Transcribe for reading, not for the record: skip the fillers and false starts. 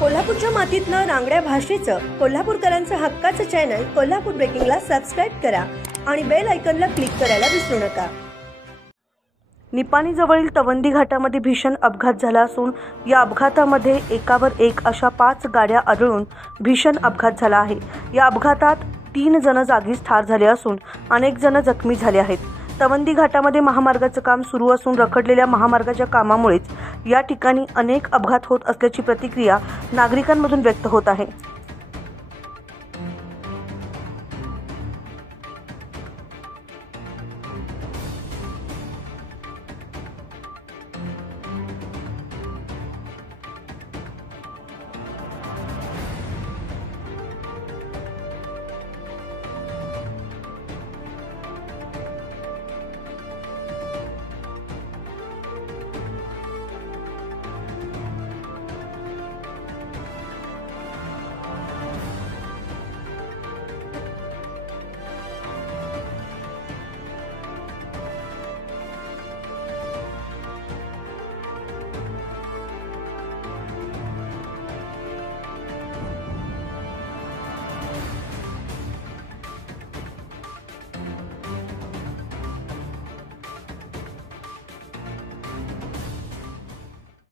कोल्हापूरच्या मातीतलं रांगड्या भाषेचं कोल्हापूरकरांचं हक्काचं चॅनल कोल्हापूर ब्रेकिंगला सबस्क्राईब करा आणि बेल आयकॉनला क्लिक करायला विसरू नका। निपाणीजवळील तवंदी घाटामध्ये भीषण अपघात झाला असून या अपघातामध्ये एकावर एक अशा 5 गाड्या आदळून भीषण अपघात झाला आहे। या अपघातात 3 जण जागीच ठार झाले असून अनेक जण जखमी झाले आहेत। तवंदी घाटामध्ये महामार्गाचं काम सुरू असून रखडलेल्या महामार्गाच्या कामामुळेच या ठिकाणी अनेक अपघात होत असल्याची प्रतिक्रिया नागरिकांमधून व्यक्त होत आहे।